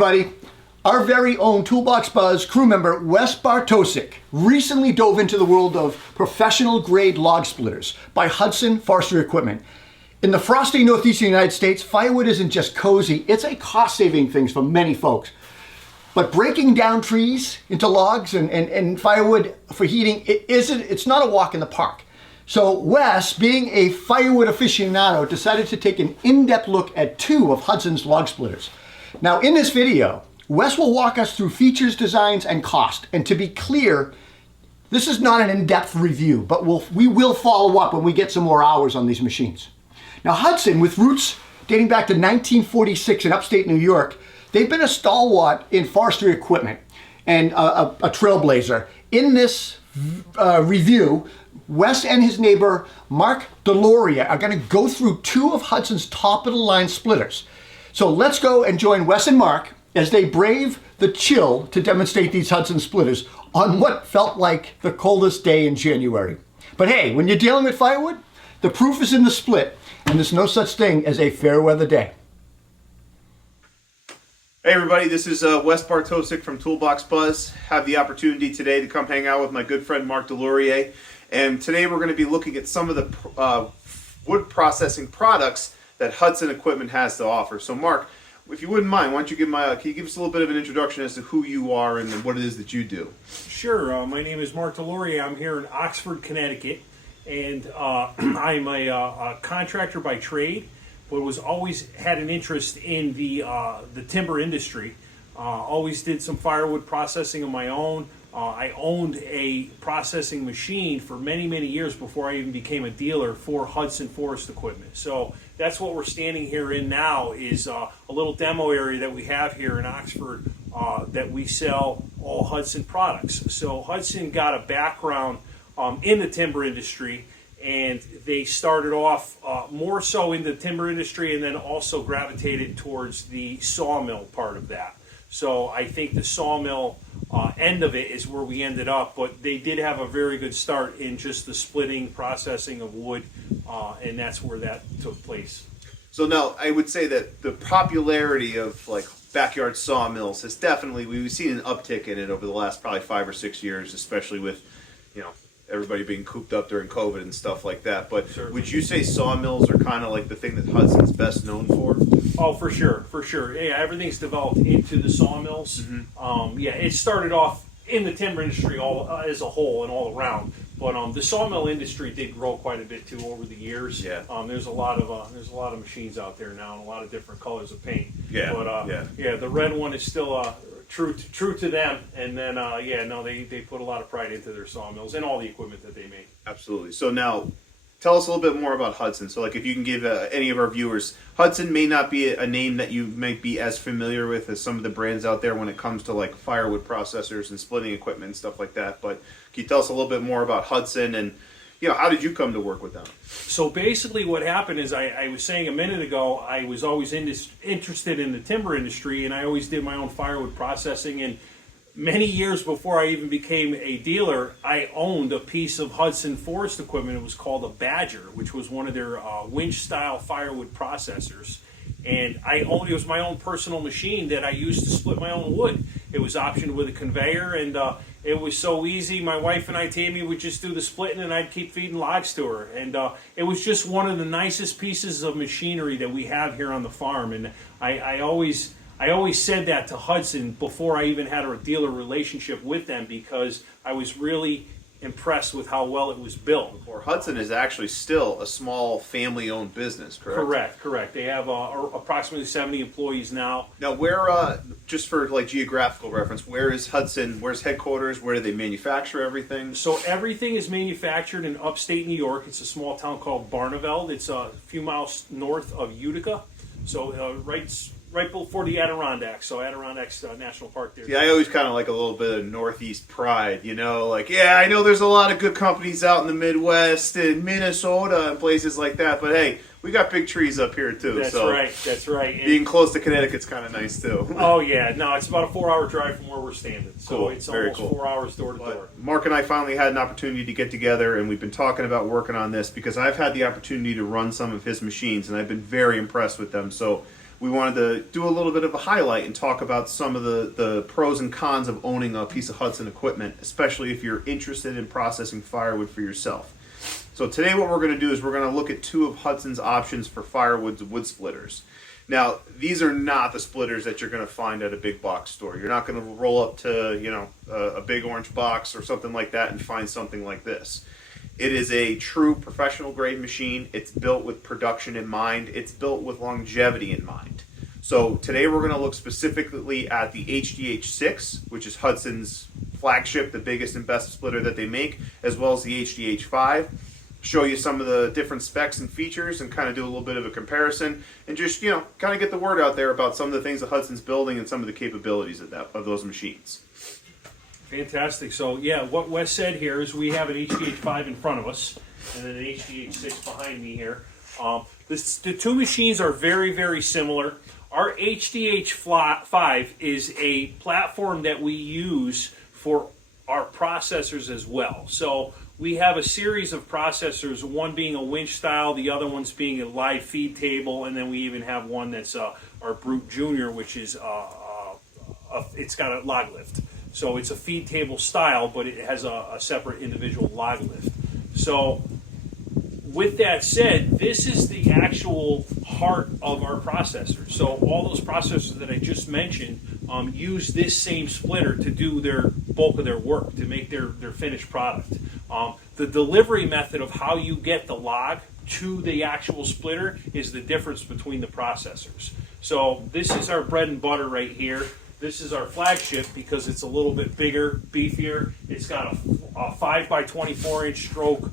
everybody. Our very own Toolbox Buzz crew member Wes Bartosik recently dove into the world of professional grade log splitters by Hudson Forestry Equipment. In the frosty northeastern United States, firewood isn't just cozy, it's a cost-saving thing for many folks. But breaking down trees into logs and firewood for heating, it's not a walk in the park. So Wes, being a firewood aficionado, decided to take an in-depth look at two of Hudson's log splitters. Now in this video, Wes will walk us through features, designs, and cost. And to be clear, this is not an in-depth review, but we will follow up when we get some more hours on these machines. Now Hudson, with roots dating back to 1946 in upstate New York, they've been a stalwart in forestry equipment and a trailblazer. In this review, Wes and his neighbor Marc are going to go through two of Hudson's top-of-the-line splitters. So let's go and join Wes and Marc as they brave the chill to demonstrate these Hudson splitters on what felt like the coldest day in January. But hey, when you're dealing with firewood, the proof is in the split, and there's no such thing as a fair weather day. Hey everybody, this is Wes Bartosik from Toolbox Buzz. Have the opportunity today to come hang out with my good friend Marc, and today we're going to be looking at some of the wood processing products that Hudson Equipment has to offer. So Marc, if you wouldn't mind, why don't you can you give us a little bit of an introduction as to who you are and what it is that you do? Sure. My name is Marc. I'm here in Oxford, Connecticut, and I'm a contractor by trade, but was always had an interest in the timber industry. Always did some firewood processing of my own. I owned a processing machine for many, many years before I even became a dealer for Hudson Forest Equipment. So that's what we're standing here in now, is a little demo area that we have here in Oxford that we sell all Hudson products. So Hudson got a background in the timber industry, and they started off more so in the timber industry and then also gravitated towards the sawmill part of that. So I think the sawmill end of it is where we ended up, but they did have a very good start in just the splitting, processing of wood, and that's where that took place. So now I would say that the popularity of like backyard sawmills has definitely, we've seen an uptick in it over the last probably 5 or 6 years, especially with, you know, everybody being cooped up during COVID and stuff like that. But Certainly. Would you say sawmills are kind of like the thing that Hudson's best known for? Oh, for sure, for sure. Yeah, everything's developed into the sawmills. Mm-hmm. Yeah, it started off in the timber industry all as a whole and all around, but the sawmill industry did grow quite a bit too over the years. Yeah. There's a lot of machines out there now and a lot of different colors of paint. Yeah. But yeah, the red one is still true to them, and then they put a lot of pride into their sawmills and all the equipment that they make. Absolutely. So now, tell us a little bit more about Hudson. So like if you can give any of our viewers, Hudson may not be a name that you might be as familiar with as some of the brands out there when it comes to like firewood processors and splitting equipment and stuff like that. But can you tell us a little bit more about Hudson and, you know, how did you come to work with them? So basically what happened is I was saying a minute ago, I was always interested in the timber industry, and I always did my own firewood processing. And many years before I even became a dealer, I owned a piece of Hudson Forest Equipment. It was called a Badger, which was one of their winch-style firewood processors. And it was my own personal machine that I used to split my own wood. It was optioned with a conveyor, and it was so easy. My wife and I, Tammy, would just do the splitting, and I'd keep feeding logs to her. And it was just one of the nicest pieces of machinery that we have here on the farm. And I always said that to Hudson before I even had a dealer relationship with them, because I was really impressed with how well it was built. Or Hudson is actually still a small family-owned business, correct? Correct. They have approximately 70 employees now. Now, where, just for like geographical reference, where is Hudson? Where's headquarters? Where do they manufacture everything? So everything is manufactured in upstate New York. It's a small town called Barneveld. It's a few miles north of Utica. So right before the Adirondacks, so Adirondacks National Park there. Yeah, I always kind of like a little bit of Northeast pride, you know, like, yeah, I know there's a lot of good companies out in the Midwest and Minnesota and places like that, but hey, we got big trees up here too. That's right. Being close to Connecticut's kind of nice too. Oh yeah, no, it's about a 4-hour drive from where we're standing, so cool. It's Very almost cool. 4 hours door to door. Marc and I finally had an opportunity to get together, and we've been talking about working on this because I've had the opportunity to run some of his machines, and I've been very impressed with them. So we wanted to do a little bit of a highlight and talk about some of the pros and cons of owning a piece of Hudson equipment, especially if you're interested in processing firewood for yourself. So today what we're going to do is we're going to look at two of Hudson's options for firewood wood splitters. Now, these are not the splitters that you're going to find at a big box store. You're not going to roll up to, you know, a big orange box or something like that and find something like this. It is a true professional grade machine. It's built with production in mind. It's built with longevity in mind. So today we're going to look specifically at the HDH 6, which is Hudson's flagship, the biggest and best splitter that they make, as well as the HDH 5. Show you some of the different specs and features and kind of do a little bit of a comparison and just, you know, kind of get the word out there about some of the things that Hudson's building and some of the capabilities of those machines. Fantastic. So yeah, what Wes said here is we have an HDH 5 in front of us and then an HDH 6 behind me here. The two machines are very, very similar. Our HDH 5 is a platform that we use for our processors as well. So we have a series of processors, one being a winch style, the other one's being a live feed table, and then we even have one that's our Brute Junior, which is it's got a log lift. So it's a feed table style, but it has a separate individual log lift. So with that said, this is the actual heart of our processor. So all those processors that I just mentioned use this same splitter to do their bulk of their work, to make their finished product. The delivery method of how you get the log to the actual splitter is the difference between the processors. So this is our bread and butter right here. This is our flagship because it's a little bit bigger, beefier. It's got a 5 by 24 inch stroke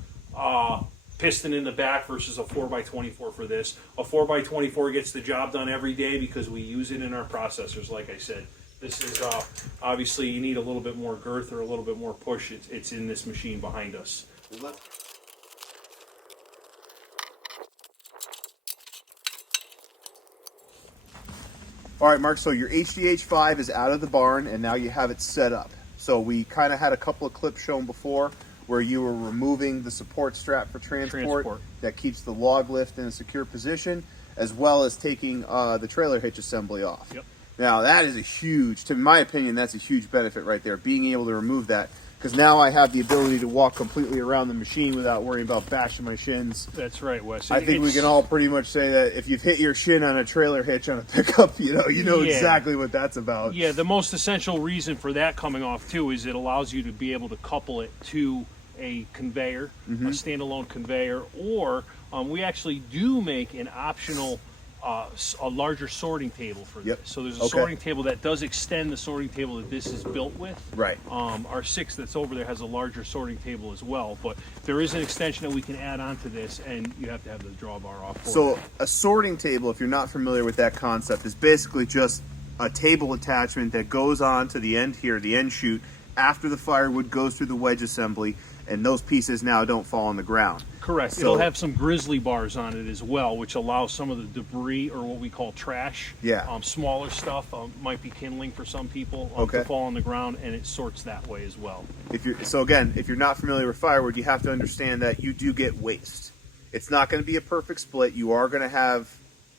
piston in the back versus a 4 by 24 for this. A 4 by 24 gets the job done every day because we use it in our processors, like I said. This is obviously you need a little bit more girth or a little bit more push. It's in this machine behind us. All right, Mark, so your HDH 5 is out of the barn and now you have it set up. So we kind of had a couple of clips shown before where you were removing the support strap for transport. That keeps the log lift in a secure position, as well as taking the trailer hitch assembly off. Yep. Now that is a huge, to my opinion, that's a huge benefit right there, being able to remove that. Because now I have the ability to walk completely around the machine without worrying about bashing my shins. That's right, Wes. I think we can all pretty much say that if you've hit your shin on a trailer hitch on a pickup, you know exactly what that's about. Yeah, the most essential reason for that coming off too is it allows you to be able to couple it to a conveyor, a standalone conveyor, or we actually do make an optional a larger sorting table for this. So there's a sorting table that does extend the sorting table that this is built with. Right. Our 6 that's over there has a larger sorting table as well, but there is an extension that we can add onto this, and you have to have the drawbar off for So it. a sorting table, if you're not familiar with that concept, is basically just a table attachment that goes on to the end here, the end chute, after the firewood goes through the wedge assembly, and those pieces now don't fall on the ground. Correct. So, it'll have some grizzly bars on it as well, which allows some of the debris, or what we call trash, smaller stuff, might be kindling for some people, to fall on the ground, and it sorts that way as well. So again, if you're not familiar with firewood, you have to understand that you do get waste. It's not going to be a perfect split. You are going to have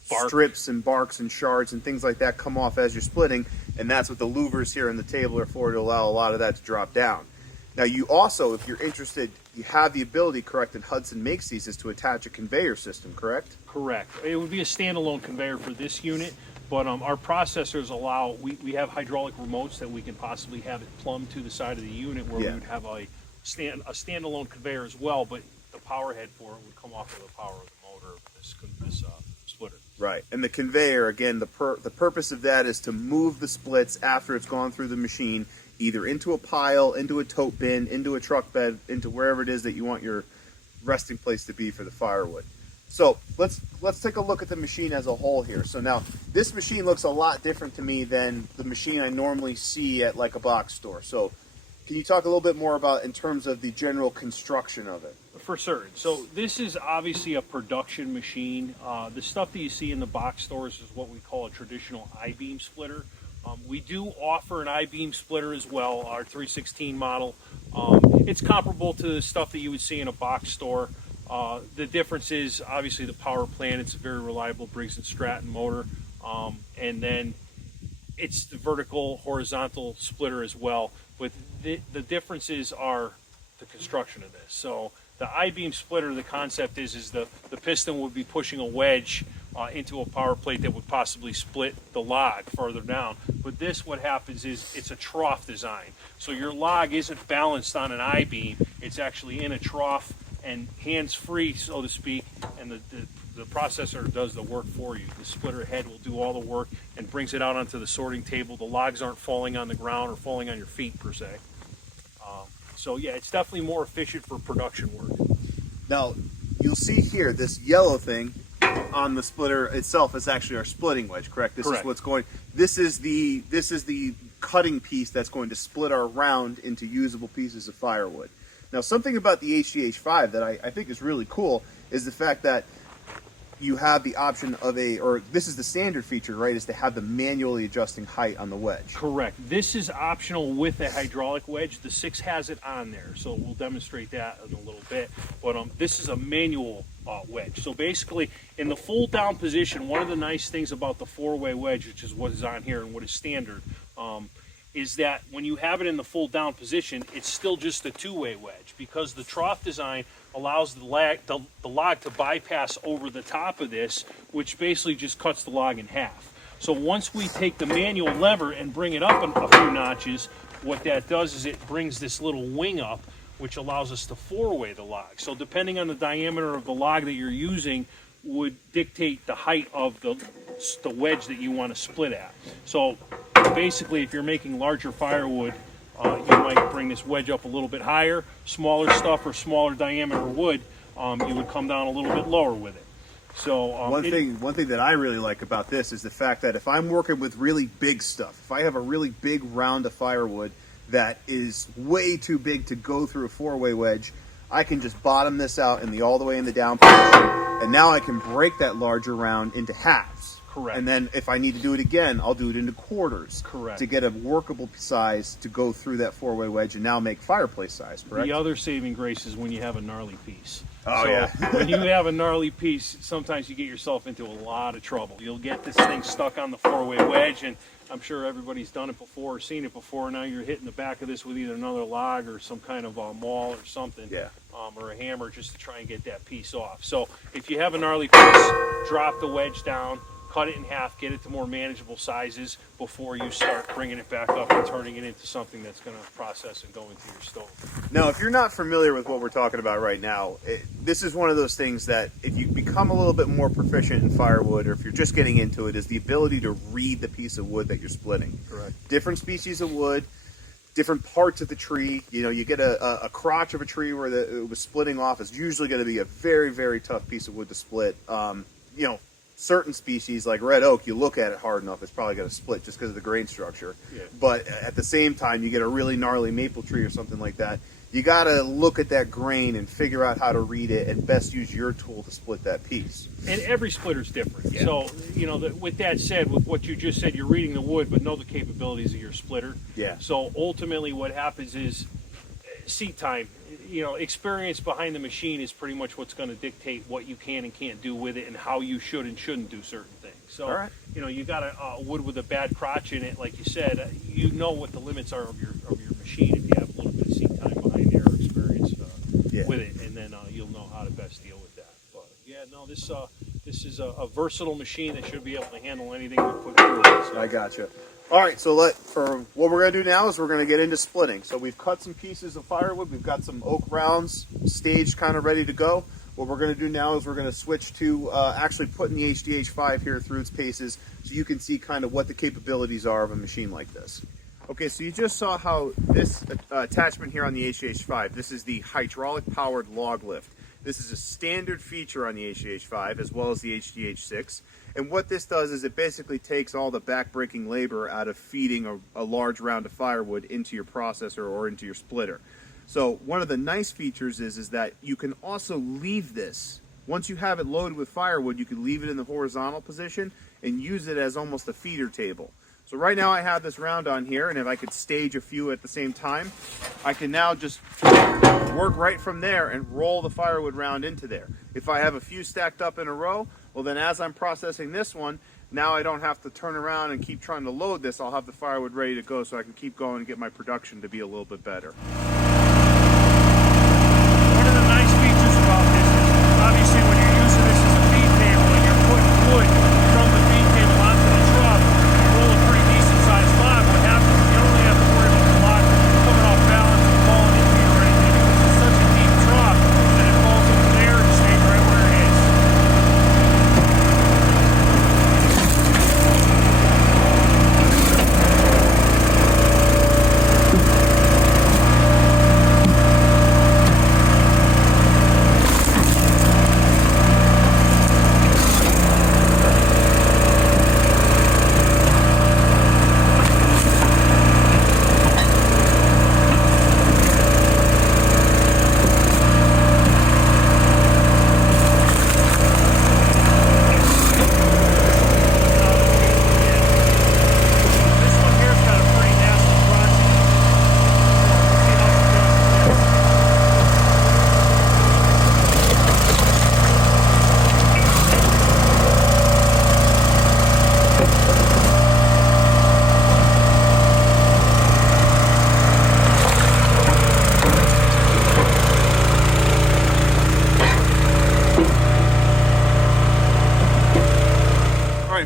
strips and barks and shards and things like that come off as you're splitting, and that's what the louvers here on the table are for, to allow a lot of that to drop down. Now you also, if you're interested, you have the ability, correct, and Hudson makes these, is to attach a conveyor system, correct? Correct. It would be a standalone conveyor for this unit, but our processors allow, we have hydraulic remotes that we can possibly have it plumbed to the side of the unit where we would have a standalone conveyor as well, but the power head for it would come off of the power of the motor of this splitter. Right, and the conveyor, again, the purpose of that is to move the splits after it's gone through the machine, either into a pile, into a tote bin, into a truck bed, into wherever it is that you want your resting place to be for the firewood. So let's take a look at the machine as a whole here. So now this machine looks a lot different to me than the machine I normally see at like a box store. So can you talk a little bit more about in terms of the general construction of it? For certain. So this is obviously a production machine. The stuff that you see in the box stores is what we call a traditional I-beam splitter. We do offer an I-beam splitter as well, our 316 model. It's comparable to the stuff that you would see in a box store. The difference is obviously the power plant. It's a very reliable Briggs & Stratton motor. and then it's the vertical, horizontal splitter as well. But the differences are the construction of this. So the I-beam splitter, the concept is the piston would be pushing a wedge into a power plate that would possibly split the log further down. But this, what happens is it's a trough design. So your log isn't balanced on an I-beam, it's actually in a trough and hands-free, so to speak, and the processor does the work for you. The splitter head will do all the work and brings it out onto the sorting table. The logs aren't falling on the ground or falling on your feet per se. So yeah, it's definitely more efficient for production work. Now, you'll see here, this yellow thing on the splitter itself is actually our splitting wedge, correct? This Correct. is what's going, this is the cutting piece that's going to split our round into usable pieces of firewood. Now, something about the HDH5 that I think is really cool is the fact that you have the option of or this is the standard feature, right, is to have the manually adjusting height on the wedge. Correct. This is optional with a hydraulic wedge. The 6 has it on there, so we'll demonstrate that in a little bit. But this is a manual wedge. So basically, in the full down position, one of the nice things about the 4-way wedge, which is what is on here and what is standard, is that when you have it in the full down position, it's still just a 2-way wedge, because the trough design allows the log to bypass over the top of this, which basically just cuts the log in half. So once we take the manual lever and bring it up a few notches, what that does is it brings this little wing up, which allows us to 4-way the log. So depending on the diameter of the log that you're using would dictate the height of the wedge that you want to split at. So basically, if you're making larger firewood, you might bring this wedge up a little bit higher. Smaller stuff or smaller diameter wood, you would come down a little bit lower with it. So one thing that I really like about this is the fact that if I'm working with really big stuff, if I have a really big round of firewood that is way too big to go through a 4-way wedge, I can just bottom this out all the way in the down position, and now I can break that larger round into halves. Correct. And then if I need to do it again, I'll do it into quarters. Correct. To get a workable size to go through that 4-way wedge and now make fireplace size, correct? The other saving grace is when you have a gnarly piece. Oh, so yeah. When you have a gnarly piece, sometimes you get yourself into a lot of trouble. You'll get this thing stuck on the 4-way wedge, and I'm sure everybody's done it before or seen it before. Now you're hitting the back of this with either another log or some kind of maul or something, Yeah. Or a hammer, just to try and get that piece off. So if you have a gnarly piece, drop the wedge down, cut it in half, get it to more manageable sizes before you start bringing it back up and turning it into something that's going to process and go into your stove. Now, if you're not familiar with what we're talking about right now, this is one of those things that if you become a little bit more proficient in firewood, or if you're just getting into it, is the ability to read the piece of wood that you're splitting. Correct. Different species of wood, different parts of the tree. You know, you get a crotch of a tree where it was splitting off. It's usually going to be a very, very tough piece of wood to split. Certain species like red oak, you look at it hard enough, it's probably going to split just because of the grain structure. Yeah. But at the same time, you get a really gnarly maple tree or something like that, you got to look at that grain and figure out how to read it and best use your tool to split that piece. And every splitter's different. Yeah. So, with that said, with what you just said, you're reading the wood, but know the capabilities of your splitter. Yeah. So ultimately what happens is seat time. Experience behind the machine is pretty much what's going to dictate what you can and can't do with it and how you should and shouldn't do certain things. So, all right. You got a wood with a bad crotch in it, like you said, you know what the limits are of your machine if you have a little bit of seat time behind there or experience with it, and then you'll know how to best deal with that. But yeah, no, this is a versatile machine that should be able to handle anything we put through it. So. I gotcha. All right, so for what we're going to do now is we're going to get into splitting. So we've cut some pieces of firewood. We've got some oak rounds staged, kind of ready to go. What we're going to do now is we're going to switch to actually putting the HDH5 here through its paces so you can see kind of what the capabilities are of a machine like this. Okay, so you just saw how this attachment here on the HDH5, this is the hydraulic-powered log lift. This is a standard feature on the HDH5 as well as the HDH6. And what this does is it basically takes all the back-breaking labor out of feeding a large round of firewood into your processor or into your splitter. So one of the nice features is that you can also leave this. Once you have it loaded with firewood, you can leave it in the horizontal position and use it as almost a feeder table. So right now I have this round on here, and if I could stage a few at the same time, I can now just work right from there and roll the firewood round into there. If I have a few stacked up in a row, well then as I'm processing this one, Now I don't have to turn around and keep trying to load this. I'll have the firewood ready to go so I can keep going and get my production to be a little bit better. One of the nice features about this is obviously when you're using this as a feed table and you're putting wood from the feed table onto the truck, you roll a pretty decent sized log. What happens is you don't really have to worry about the log coming off balance and falling into you or anything, because it's such a deep drop that it falls into there and stays right where it is.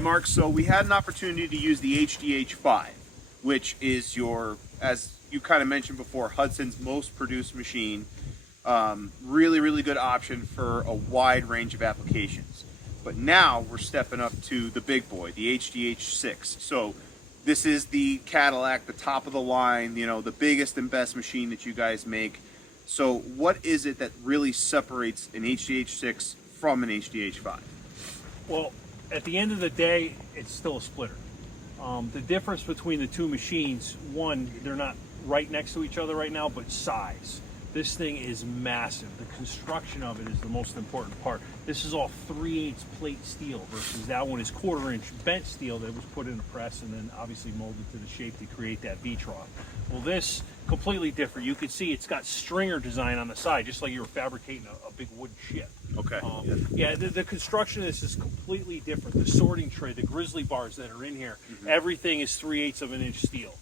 Mark, so we had an opportunity to use the HDH 5, which is your, as you kind of mentioned before, Hudson's most produced machine. Really good option for a wide range of applications. But now we're stepping up to the big boy, the HDH 6. So this is the Cadillac, the top of the line, you know, the biggest and best machine that you guys make. So what is it that really separates an HDH 6 from an HDH 5? Well, at the end of the day, it's still a splitter. The difference between the two machines, one, they're not right next to each other right now, but size. This thing is massive. The construction of it is the most important part. This is all 3/8 plate steel versus that one is 1/4 inch bent steel that was put in a press and then obviously molded to the shape to create that V-trough. Well, this completely different. You can see it's got stringer design on the side, just like you were fabricating a big wood ship. Okay. Yeah, the construction of this is completely different. The sorting tray, the grizzly bars that are in here, everything is 3/8 of an inch steel.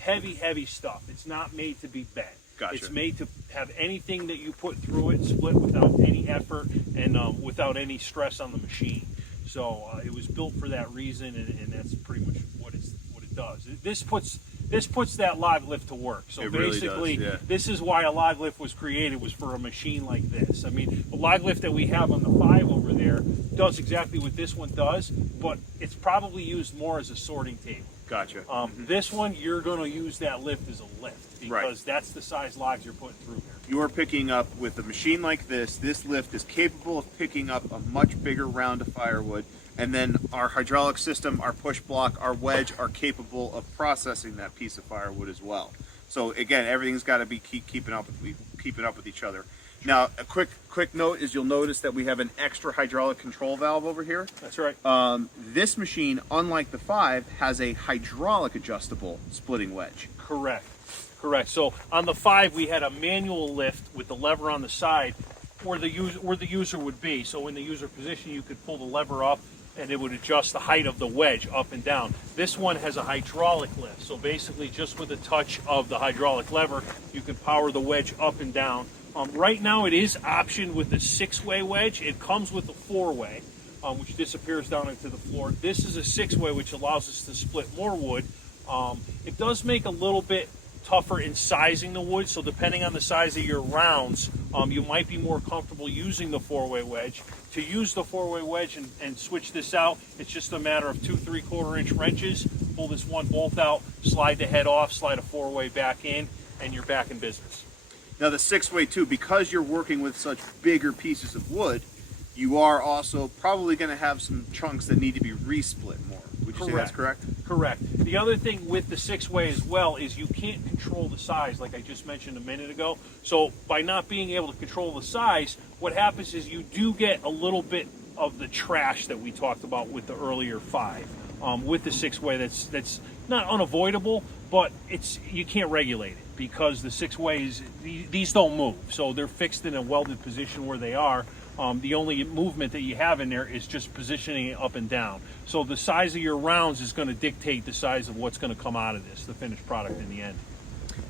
Heavy stuff. It's not made to be bent. Gotcha. It's made to have anything that you put through it split without any effort and without any stress on the machine. So it was built for that reason, and that's pretty much what it does. This puts that log lift to work. So it really basically, does, yeah. This is why a log lift was created, was for a machine like this. I mean, the log lift that we have on the 5 over there does exactly what this one does, but it's probably used more as a sorting table. Gotcha. This one, you're going to use that lift as a lift because that's the size logs you're putting through here. You are picking up, with a machine like this lift is capable of picking up a much bigger round of firewood, and then our hydraulic system, our push block, our wedge are capable of processing that piece of firewood as well. So again, everything's got to be keeping up with each other. Now, a quick note is you'll notice that we have an extra hydraulic control valve over here. That's right. This machine, unlike the 5, has a hydraulic adjustable splitting wedge. Correct. So on the 5, we had a manual lift with the lever on the side where the user would be. So in the user position, you could pull the lever up and it would adjust the height of the wedge up and down. This one has a hydraulic lift. So basically, just with a touch of the hydraulic lever, you can power the wedge up and down. Right now, it is optioned with the 6-way wedge. It comes with a 4-way, which disappears down into the floor. This is a 6-way, which allows us to split more wood. It does make a little bit tougher in sizing the wood, so depending on the size of your rounds, you might be more comfortable using the 4-way wedge. To use the 4-way wedge and switch this out, it's just a matter of 2 3/4 inch wrenches. Pull this one bolt out, slide the head off, slide a 4-way back in, and you're back in business. Now the 6-way too, because you're working with such bigger pieces of wood, you are also probably going to have some chunks that need to be resplit more. Would you say that's correct? Correct. The other thing with the 6-way as well is you can't control the size, like I just mentioned a minute ago. So by not being able to control the size, what happens is you do get a little bit of the trash that we talked about with the earlier 5. With the 6-way, that's not unavoidable, but you can't regulate it because the 6-ways, these don't move. So they're fixed in a welded position where they are. The only movement that you have in there is just positioning it up and down. So the size of your rounds is going to dictate the size of what's going to come out of this, the finished product in the end.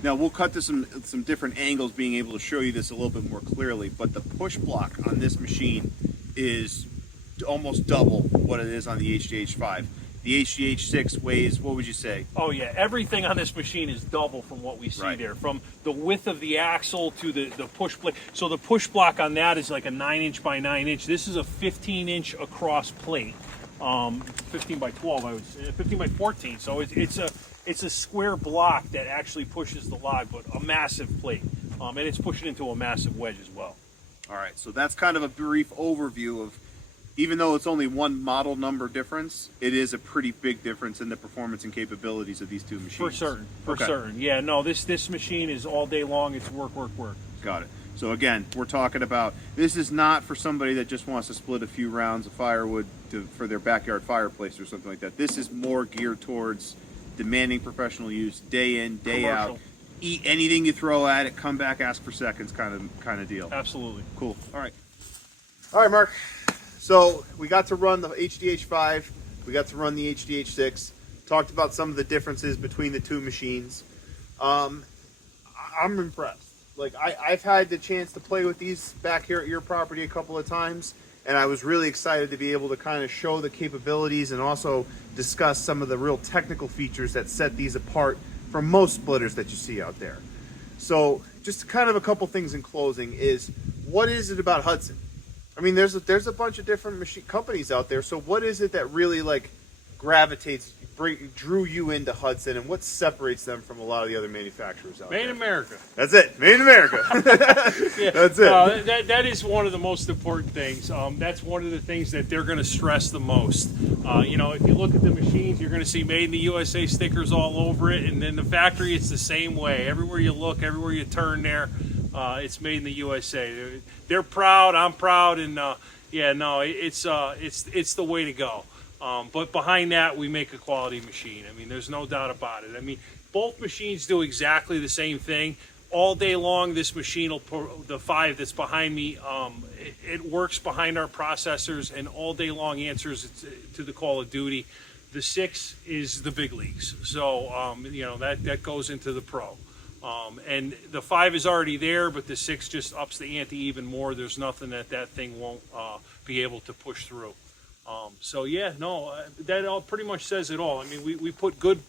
Now we'll cut to some different angles, being able to show you this a little bit more clearly. But the push block on this machine is almost double what it is on the HDH5. The HDH6 weighs, what would you say? Oh yeah, everything on this machine is double from what we see there. From the width of the axle to the push plate. So the push block on that is like a 9" by 9". This is a 15" across plate. 15 by 12, I would say, 15 by 14. So it's a square block that actually pushes the log, but a massive plate. And it's pushing into a massive wedge as well. All right, so that's kind of a brief overview of, even though it's only one model number difference, it is a pretty big difference in the performance and capabilities of these two machines. For certain. Yeah, no, this machine is all day long. It's work. Got it. So again, we're talking about, this is not for somebody that just wants to split a few rounds of firewood for their backyard fireplace or something like that. This is more geared towards demanding professional use, day in, day out. Eat anything you throw at it, come back, ask for seconds, kind of deal. Absolutely. Cool. All right, Mark. So we got to run the HDH5, we got to run the HDH6, talked about some of the differences between the two machines. I'm impressed. Like, I've had the chance to play with these back here at your property a couple of times, and I was really excited to be able to kind of show the capabilities and also discuss some of the real technical features that set these apart from most splitters that you see out there. So just kind of a couple things in closing is, what is it about Hudson? I mean, there's a bunch of different machine companies out there. So what is it that really like drew you into Hudson, and what separates them from a lot of the other manufacturers out there? Made in America. That's it. Made in America. Yeah, that's it. That is one of the most important things. That's one of the things that they're going to stress the most. You know, if you look at the machines, you're going to see "Made in the USA" stickers all over it, and then the factory, it's the same way. Everywhere you look, everywhere you turn, it's "Made in the USA." They're proud. I'm proud, and yeah, no, it's the way to go. But behind that, we make a quality machine. I mean, there's no doubt about it. I mean, both machines do exactly the same thing. All day long, this machine the 5 that's behind me, it works behind our processors and all day long answers to the call of duty. The 6 is the big leagues. So, you know, that goes into the pro. And the 5 is already there, but the 6 just ups the ante even more. There's nothing that thing won't be able to push through. So yeah, no, that all pretty much says it all. I mean, we put good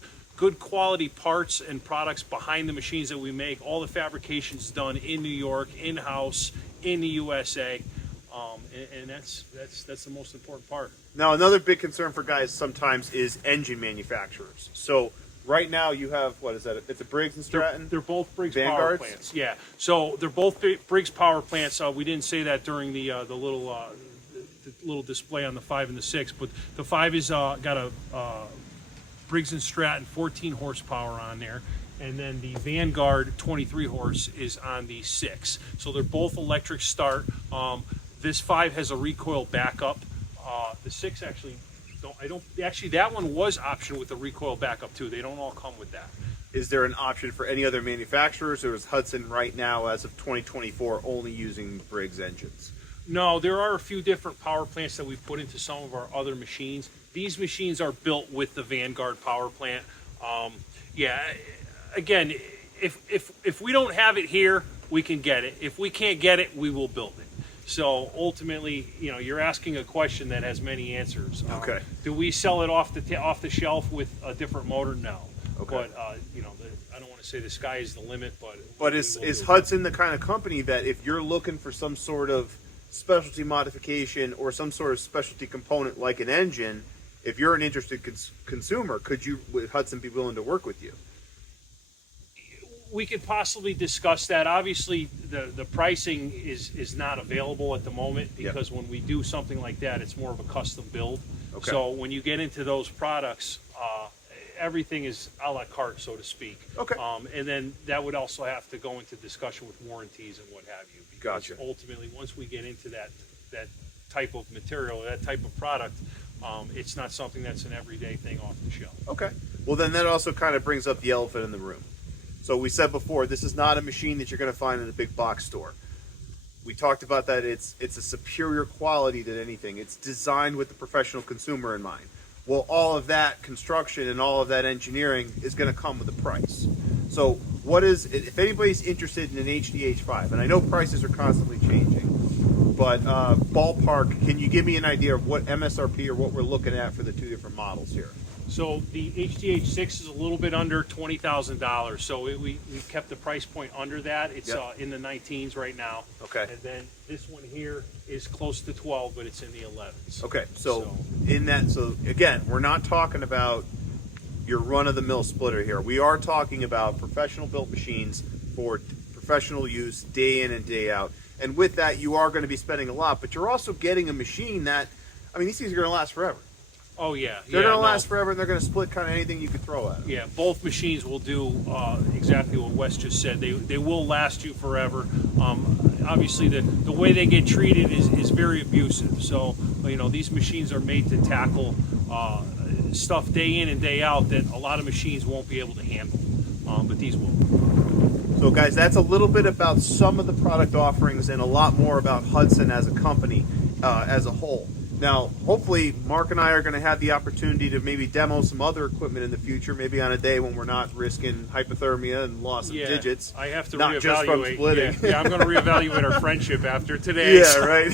quality parts and products behind the machines that we make. All the fabrication's done in New York, in-house, in the USA, and that's the most important part. Now, another big concern for guys sometimes is engine manufacturers. So right now you have, what is that? It's a Briggs and Stratton? They're both Briggs Vanguards? power plants. Yeah, so they're both Briggs power plants. We didn't say that during the little display on the 5 and the 6, but the 5 is got a Briggs and Stratton 14 horsepower on there, and then the Vanguard 23 horse is on the 6. So they're both electric start. This 5 has a recoil backup. The 6 actually actually that one was optional with the recoil backup too. They don't all come with that. Is there an option for any other manufacturers, or is Hudson right now, as of 2024, only using Briggs engines? No, there are a few different power plants that we've put into some of our other machines. These machines are built with the Vanguard power plant. Yeah, again, if we don't have it here, we can get it. If we can't get it, we will build it. So ultimately, you know, you're asking a question that has many answers. Okay. Do we sell it off the shelf with a different motor? No. Okay. But you know, I don't want to say the sky is the limit, but is Hudson the kind of company that if you're looking for some sort of specialty modification or some sort of specialty component like an engine, if you're an interested consumer, would Hudson be willing to work with you? We could possibly discuss that. Obviously, the pricing is not available at the moment because when we do something like that, it's more of a custom build. Okay. So when you get into those products, everything is a la carte, so to speak. Okay. And then that would also have to go into discussion with warranties and what have you. Because gotcha. Ultimately, once we get into that type of material, that type of product, it's not something that's an everyday thing off the shelf. Okay. Well, then that also kind of brings up the elephant in the room. So we said before, this is not a machine that you're going to find in a big box store. We talked about that it's a superior quality than anything. It's designed with the professional consumer in mind. Well, all of that construction and all of that engineering is going to come with a price. So if anybody's interested in an HDH5, and I know prices are constantly changing, but ballpark, can you give me an idea of what MSRP or what we're looking at for the two different models here? So the HDH6 is a little bit under $20,000. So we kept the price point under that. It's Yep. In the 19s right now. Okay. And then this one here is close to 12, but it's in the 11s. Okay, so again, we're not talking about your run-of-the-mill splitter here. We are talking about professional built machines for professional use day in and day out. And with that, you are going to be spending a lot, but you're also getting a machine that, I mean, these things are going to last forever. Oh yeah, They're going to last forever, and they're going to split kind of anything you could throw at them. Yeah, both machines will do exactly what Wes just said. They will last you forever. Obviously, the way they get treated is very abusive. So these machines are made to tackle stuff day in and day out that a lot of machines won't be able to handle, but these will. So guys, that's a little bit about some of the product offerings and a lot more about Hudson as a company as a whole. Now, hopefully, Mark and I are going to have the opportunity to maybe demo some other equipment in the future, maybe on a day when we're not risking hypothermia and loss of digits. I have to not reevaluate. Just from splitting. Yeah, I'm going to reevaluate our friendship after today. Yeah, right.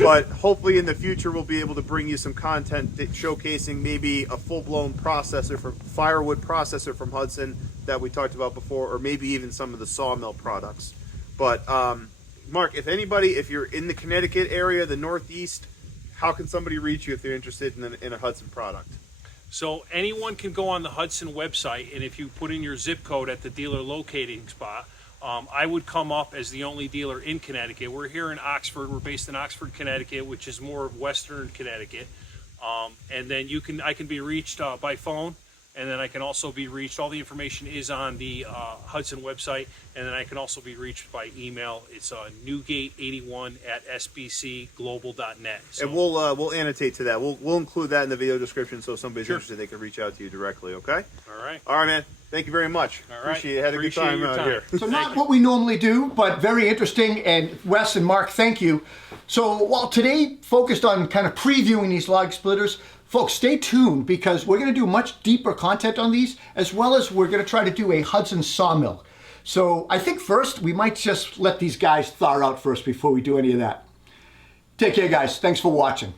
But hopefully in the future, we'll be able to bring you some content showcasing maybe a full-blown firewood processor from Hudson that we talked about before, or maybe even some of the sawmill products. But Mark, if you're in the Connecticut area, the Northeast, how can somebody reach you if they're interested in a Hudson product? So anyone can go on the Hudson website, and if you put in your zip code at the dealer locating spot, I would come up as the only dealer in Connecticut. We're here in Oxford. We're based in Oxford, Connecticut, which is more of Western Connecticut. And then I can be reached by phone, and then I can also be reached. All the information is on the Hudson website, and then I can also be reached by email. It's newgate81@sbcglobal.net. So, And we'll annotate to that. We'll include that in the video description, so if somebody's interested, they can reach out to you directly. Okay. all right. All right, man. Thank you very much. All right. Appreciate it. Had a good Appreciate time your out time. here. So not what we normally do, but very interesting. And Wes and Mark, thank you. So while today focused on kind of previewing these log splitters, folks, stay tuned because we're going to do much deeper content on these, as well as we're going to try to do a Hudson sawmill. So I think first we might just let these guys thaw out first before we do any of that. Take care, guys. Thanks for watching.